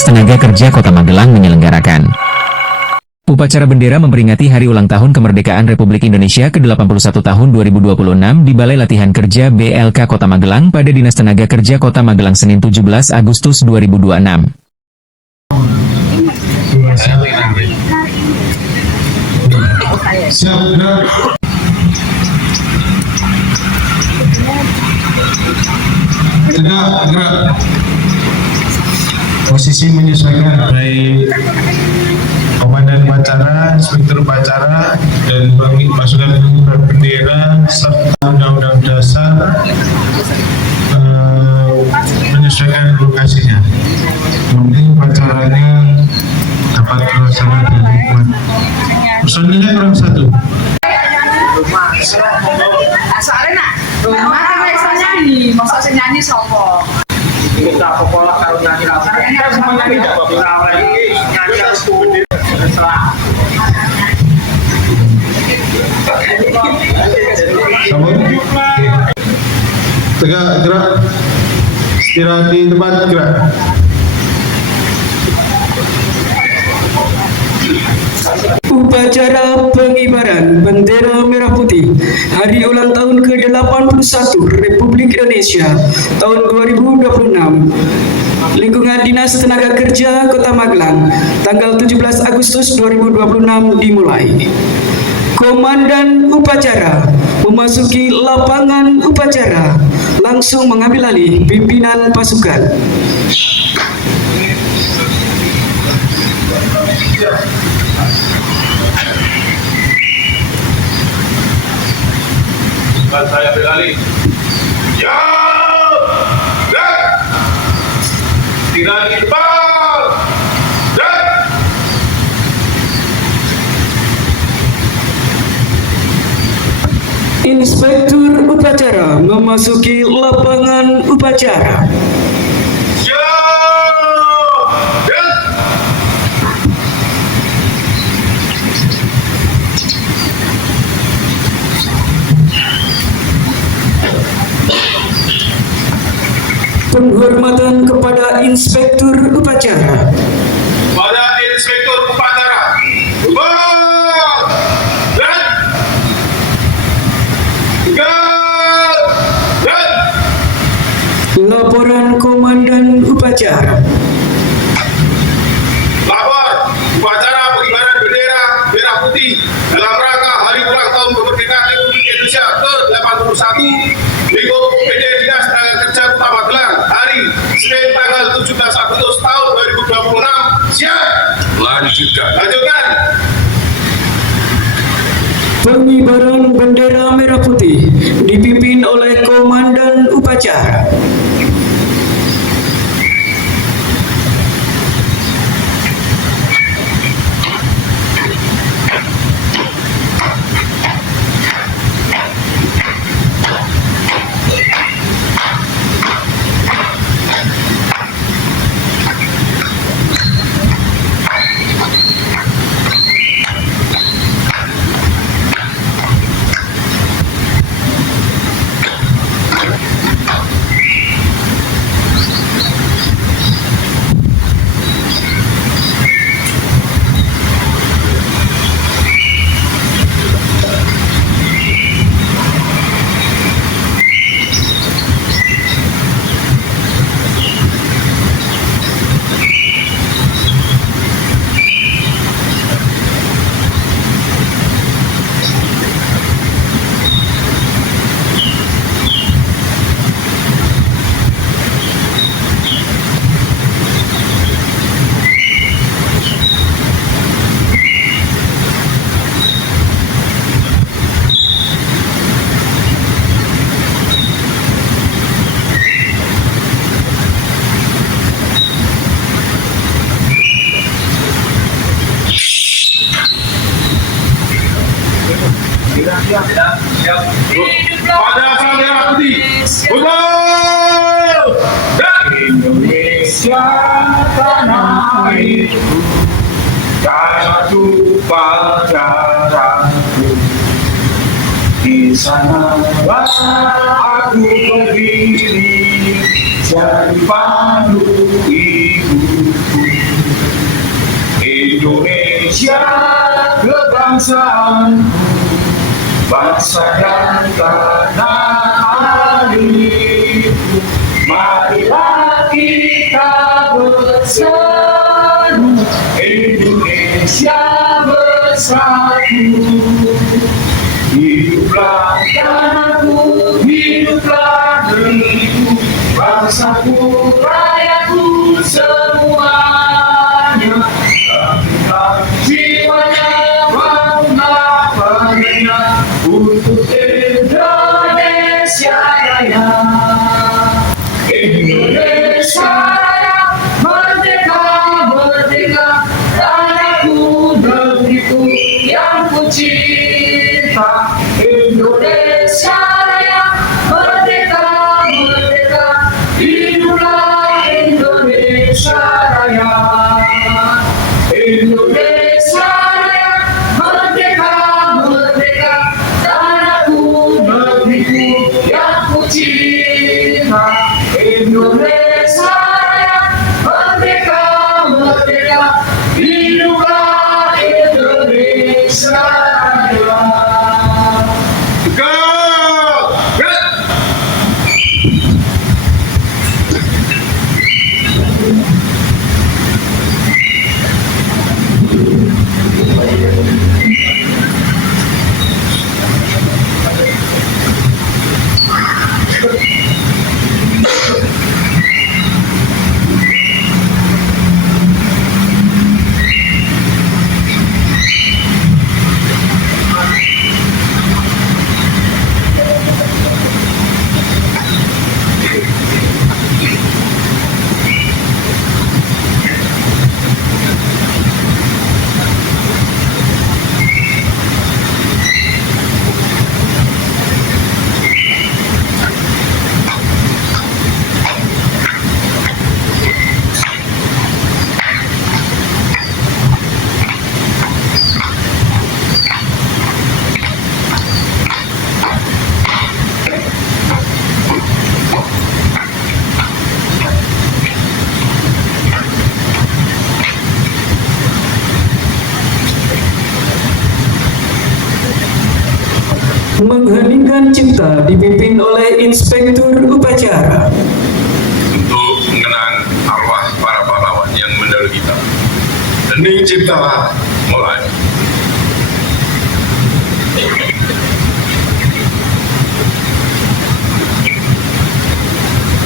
Dinas Tenaga Kerja Kota Magelang menyelenggarakan. Upacara bendera memperingati Hari Ulang Tahun Kemerdekaan Republik Indonesia ke-81 tahun 2026 di Balai Latihan Kerja BLK Kota Magelang pada Dinas Tenaga Kerja Kota Magelang Senin 17 Agustus 2026. Tegak, gerak. Posisi menyesuaikan baik komandan upacara, inspektur upacara, dan pasukan pengibar bendera serta undang-undang dasar menyesuaikan lokasinya. Mungkin upacaranya dapat terlaksana dengan kuat. Personilnya kurang satu. Soalnya nak, rumah kan bisa nyanyi, masa saya nyanyi sopo. Kita pola kalau nyanyi apa? Kita semua nyanyi tak apa lagi nyanyi harus bendera. Sambung. Tegak, gerak. Istirahat di tempat, gerak. Upacara pengibaran bendera merah putih Hari Ulang Tahun ke-81 Republik Indonesia tahun 2026 lingkungan Dinas Tenaga Kerja Kota Magelang tanggal 17 Agustus 2026 dimulai. Komandan upacara memasuki lapangan upacara langsung mengambil alih pimpinan pasukan. Saya beralih. Ya, dan tidak diimbang. Dan Inspektur upacara memasuki lapangan upacara. ya, dan Penghormatan kepada Inspektur upacara. pada inspektur upacara. Dan Laporan Komandan upacara. lapor upacara pengibaran bendera merah putih dalam rangka Hari Ulang Tahun Kemerdekaan Republik Indonesia ke-81 lingkup PD Dinas Tenaga Kerja Kota Magelang hari Senin tanggal 17 Agustus tahun 2026. Siap. Lanjutkan. Pengibaran bendera merah putih dipimpin oleh Komandan upacara. Pada sang merah putih. Betul. Dan Indonesia tanah airku, satu pelajaranku. Di sana aku berdiri, jadi pandu ibuku. Indonesia kebangsaan, bangsa dan tanah airku. Marilah kita bersatu, Indonesia bersatu. Hiduplah tanahku, hiduplah negeriku, bangsaku, rakyatku semuanya. Bangkitlah jiwanya, bangunlah padanya untuk Indonesia Raya. Indonesia Raya, merdeka, merdeka, tanahku, negeriku yang ku cinta. Indonesia Raya, merdeka, merdeka, hiduplah Indonesia Raya. Indonesia Raya, merdeka, merdeka, tanahku, negeriku yang ku cinta. Indonesia Raya, merdeka, merdeka, hiduplah Indonesia Raya. Go! Good! Mengheningkan cipta dipimpin oleh Inspektur Upacara. Untuk mengenang arwah para pahlawan yang mendahului kita. Hening cipta mulai.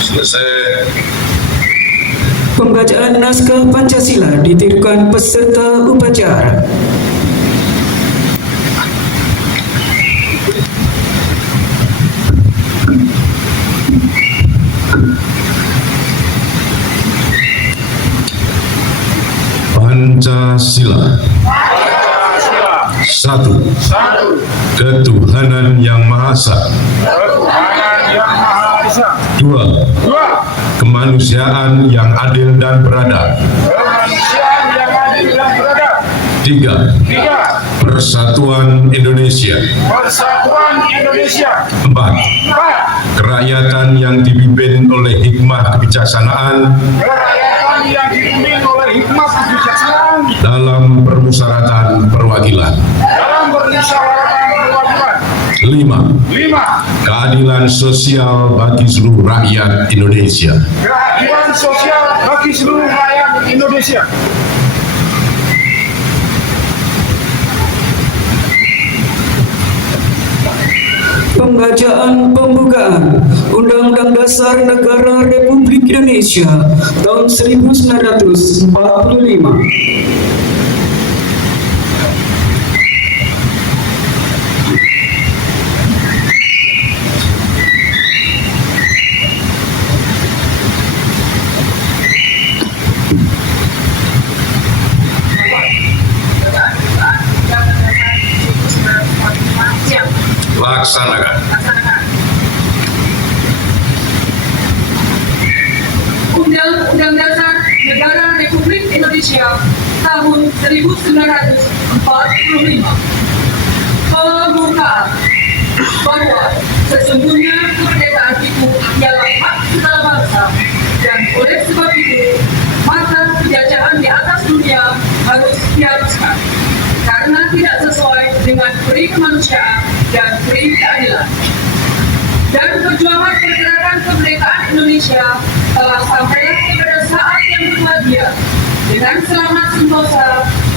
Selesai. Pembacaan naskah Pancasila ditirukan peserta upacara. Pancasila. Satu. Ketuhanan Yang Maha Esa. Dua. Kemanusiaan yang adil dan beradab. Tiga. Persatuan Indonesia. Empat. Kerakyatan yang dipimpin oleh hikmah kebijaksanaan dalam permusyawaratan perwakilan. Lima. Keadilan sosial bagi seluruh rakyat Indonesia. Pembacaan pembukaan Undang-Undang Dasar Negara Republik Indonesia tahun 1945. Laksanakan. Undang-Undang Dasar Negara Republik Indonesia tahun 1945. Pembukaan bahwa sesungguhnya kemerdekaan itu ialah hak segala bangsa, dan oleh sebab itu maka penjajahan di atas dunia harus dihapuskan. dengan peri kemanusiaan dan peri keadilan. Dan perjuangan pergerakan kemerdekaan Indonesia telah sampailah kepada saat yang berbahagia dengan selamat sentosa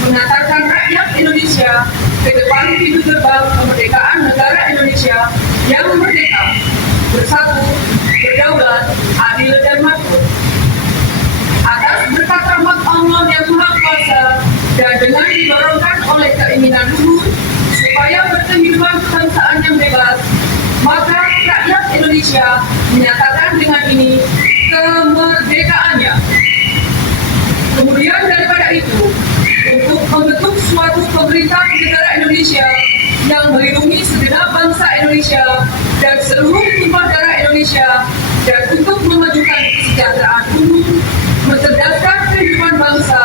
mengantarkan rakyat Indonesia ke depan pintu gerbang kemerdekaan negara Indonesia yang merdeka, bersatu, berdaulat, adil dan makmur. Atas berkat rahmat Allah yang Maha Kuasa dan dengan didorongkan oleh keinginan luhur supaya berkehidupan kebangsaan yang bebas, maka rakyat Indonesia menyatakan dengan ini kemerdekaannya. Kemudian daripada itu, untuk membentuk suatu pemerintah negara Indonesia yang melindungi segenap bangsa Indonesia dan seluruh tumpah darah Indonesia, dan untuk memajukan kesejahteraan umum, mencerdaskan kehidupan bangsa,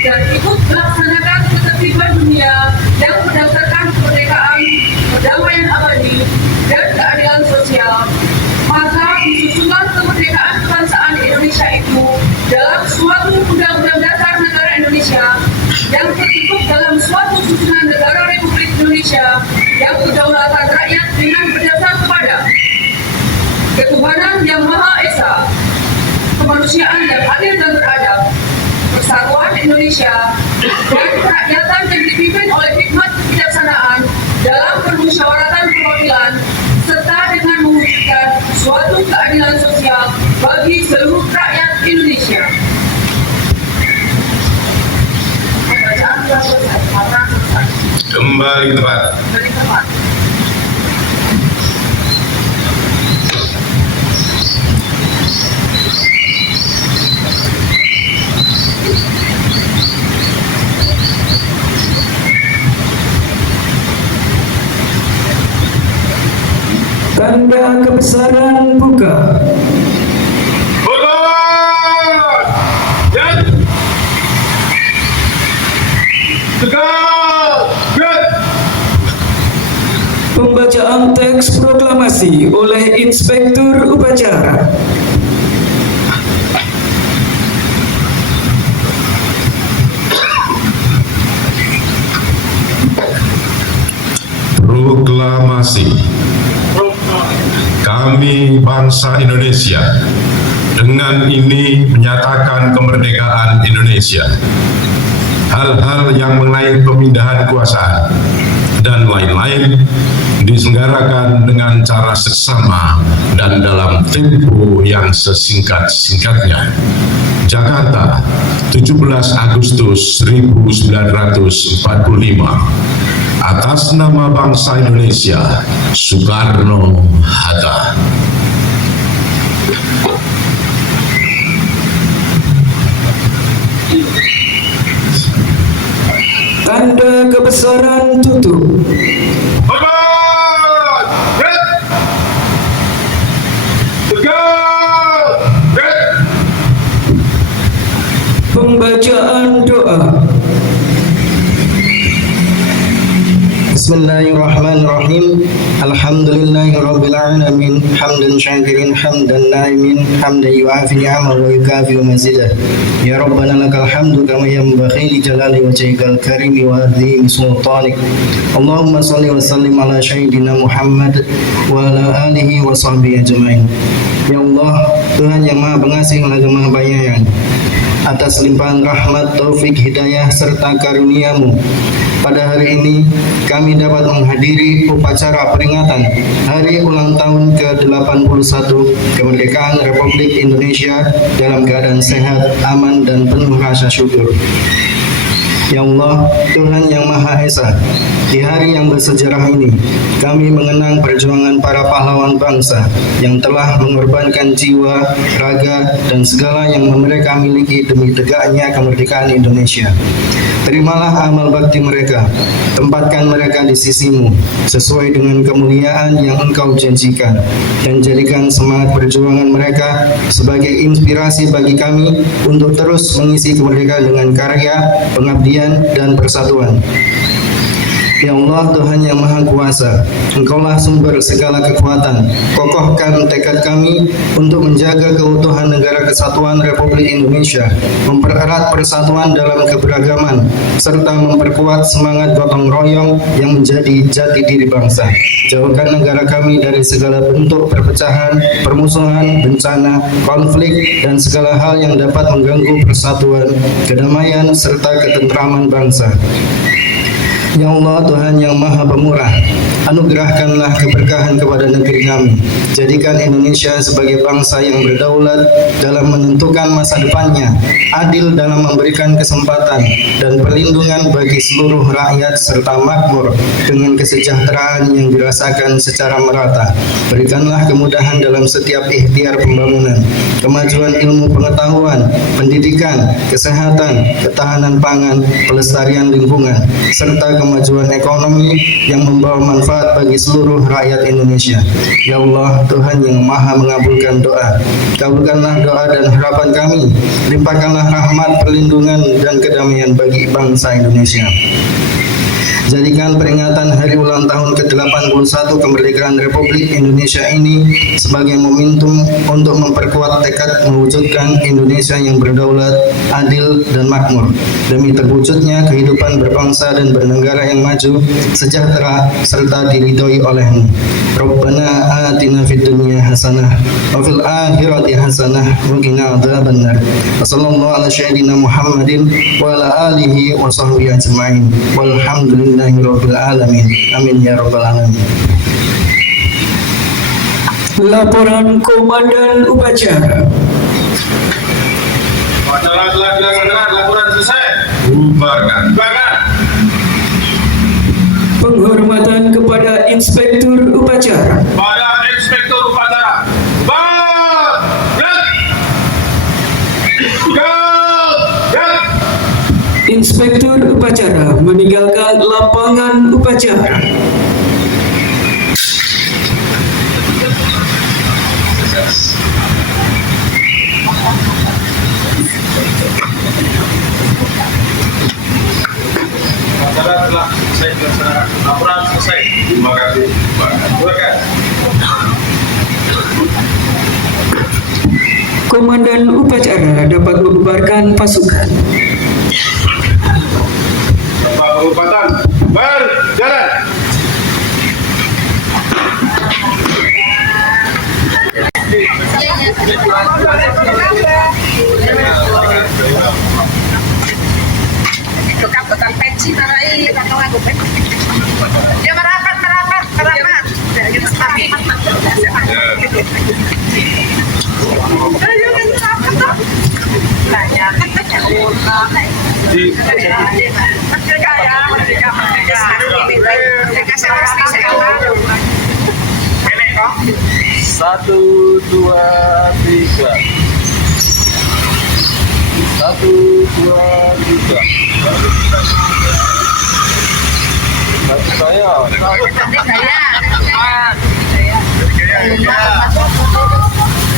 dan ikut melaksanakan ketertiban dunia yang berdasarkan kemerdekaan, perdamaian abadi, dan keadilan sosial, maka disusunlah kemerdekaan kebangsaan Indonesia itu dalam suatu undang-undang dasar negara Indonesia yang tertutup dalam suatu susunan negara Republik Indonesia yang kedaulatan rakyat dengan berdasar kepada ketuhanan yang Maha Esa, kemanusiaan yang adil dan beradab, persatuan Indonesia, dan kerakyatan yang dipimpin oleh hikmat kebijaksanaan dalam permusyawaratan perwakilan, serta dengan mewujudkan suatu keadilan sosial bagi seluruh rakyat Indonesia. Pembacaan telah selesai. Maka selesai. Kembali ke tempat. Dari tempat. Tanda kebesaran buka. Hormat! Dan tegak! Dan Pembacaan teks proklamasi oleh Inspektur Upacara. proklamasi. Kami bangsa Indonesia dengan ini menyatakan kemerdekaan Indonesia. Hal-hal yang mengenai pemindahan kekuasaan dan lain-lain diselenggarakan dengan cara seksama dan dalam tempo yang sesingkat-singkatnya. Jakarta, 17 Agustus 1945. Atas nama bangsa Indonesia, Soekarno-Hatta. Tanda kebesaran tutup. Hormat! Red! Tegak! Red! Pembacaan doa. Bismillahirrahmanirrahim. Alhamdulillahirabbil alamin. Hamdan syakirin hamdan naimin hamdan yu'afi ni'amahu wa yukafi mazidah. Ya Rabbana lakal hamdu kama yanbaghi li jalali wajhikal karimi wa azimi sultanik. Allahumma shalli wa sallim ala sayyidina Muhammad wa ala alihi wa sahbihi ajmain. Ya Allah, Tuhan yang Maha Pengasih lagi Maha Penyayang, atas limpahan rahmat, taufik, hidayah serta karunia-Mu, pada hari ini kami dapat menghadiri upacara peringatan Hari Ulang Tahun ke-81 Kemerdekaan Republik Indonesia dalam keadaan sehat, aman, dan penuh rasa syukur. Ya Allah, Tuhan yang Maha Esa, di hari yang bersejarah ini, kami mengenang perjuangan para pahlawan bangsa yang telah mengorbankan jiwa, raga, dan segala yang mereka miliki demi tegaknya kemerdekaan Indonesia. Terimalah amal bakti mereka, tempatkan mereka di sisi-Mu, sesuai dengan kemuliaan yang Engkau janjikan, dan jadikan semangat perjuangan mereka sebagai inspirasi bagi kami untuk terus mengisi kemerdekaan dengan karya, pengabdian, dan persatuan. Ya Allah, Tuhan yang Maha Kuasa, Engkaulah sumber segala kekuatan. Kokohkan tekad kami untuk menjaga keutuhan Negara Kesatuan Republik Indonesia, mempererat persatuan dalam keberagaman, serta memperkuat semangat gotong royong yang menjadi jati diri bangsa. Jauhkan negara kami dari segala bentuk perpecahan, permusuhan, bencana, konflik, dan segala hal yang dapat mengganggu persatuan, kedamaian, serta ketentraman bangsa. Ya Allah, Tuhan yang Maha Pemurah, anugerahkanlah keberkahan kepada negeri kami. Jadikan Indonesia sebagai bangsa yang berdaulat dalam menentukan masa depannya, adil dalam memberikan kesempatan dan perlindungan bagi seluruh rakyat, serta makmur dengan kesejahteraan yang dirasakan secara merata. Berikanlah kemudahan dalam setiap ikhtiar pembangunan, kemajuan ilmu pengetahuan, pendidikan, kesehatan, ketahanan pangan, pelestarian lingkungan, serta kemajuan ekonomi yang membawa manfaat bagi seluruh rakyat Indonesia. Ya Allah, Tuhan yang Maha mengabulkan doa, kabulkanlah doa dan harapan kami, limpahkanlah rahmat, perlindungan, dan kedamaian bagi bangsa Indonesia. Jadikan peringatan hari ulang tahun ke-81 kemerdekaan Republik Indonesia ini sebagai momentum untuk memperkuat tekad mewujudkan Indonesia yang berdaulat, adil, dan makmur, demi terwujudnya kehidupan berbangsa dan bernegara yang maju, sejahtera, serta diridhoi oleh-Mu. Rabbana atina fid dunya hasanah wa fil akhirati hasanah wa qina adzabannar. Wassallallahu ala sayyidina Muhammadin wa ala alihi wa sahbihi ajma'in. Walhamdulillahirabbil alamin. Amin ya rabbal alamin. Laporan Komandan Upacara. Upacara telah dilaksanakan, laporan selesai. Bubarkan. Penghormatan kepada Inspektur Upacara. Pada Inspektur Upacara. Inspektur Upacara meninggalkan lapangan upacara. Upacara telah selesai dilaksanakan. Laporan selesai. Terima kasih. Bubarkan. Komandan Upacara dapat membubarkan pasukan. Bapak Penghormatan berjalan. Tukang pensi tarai, dia merapat. Satu, dua, tiga. Satu, dua, tiga. Satu saya.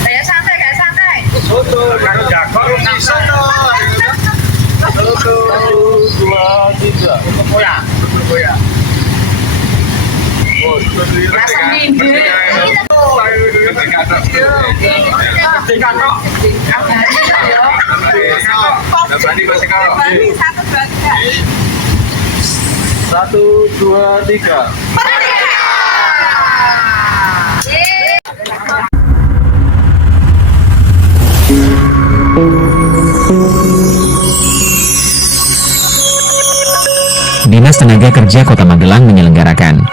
Kayak santai. Satu, dua, tiga. Rasa minggu. Satu, dua, tiga. Dinas Tenaga Kerja Kota Magelang menyelenggarakan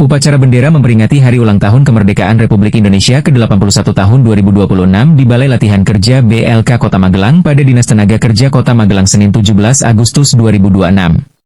upacara bendera memperingati Hari Ulang Tahun Kemerdekaan Republik Indonesia ke-81 tahun 2026 di Balai Latihan Kerja BLK Kota Magelang pada Dinas Tenaga Kerja Kota Magelang Senin 17 Agustus 2026.